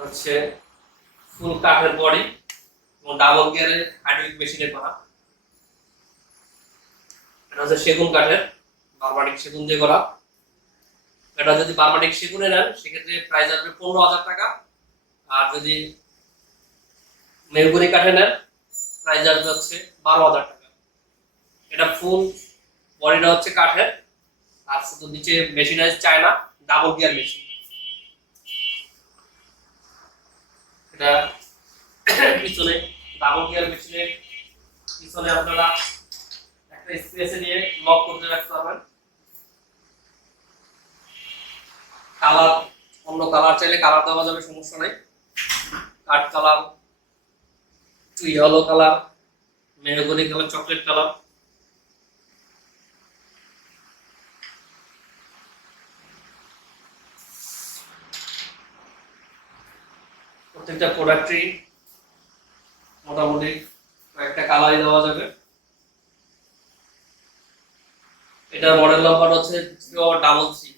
হচ্ছে ফুল কাঠের বডি এবং ডাবল গিয়ারের হাইড্রোলিক মেশিনে করা। এটা হচ্ছে সেগুন কাঠের, বার্মাটিক সেগুন দিয়ে করা। এটা যদি বার্মাটিক সেগুনে নেন সেক্ষেত্রে প্রাইস আসবে 15,000 টাকা, আর যদি মেহগনি কাঠে নেন প্রাইস আসবে হচ্ছে 12,000 টাকা। এটা ফুল বডিটা হচ্ছে কাঠের, আর শুধু নিচে মেশিনাইজ চায়না ডাবল গিয়ার মেশিন। এটা পিছনে ডাবল গিয়ার মেশিনের পিছনে আপনারা একটা স্পেসে নিয়ে লক করতে রাখতে পারবেন। কালার অন্য কালার চাইলে কালার দেওয়া যাবে, সমস্যা নাই। কাঠ colour, yellow colour, mahogany colour, chocolate colour. প্রত্যেকটা প্রোডাক্টই মোটামুটি কয়েকটা কালারই দেওয়া যাবে। এটার মডেল নাম্বার হচ্ছে 033।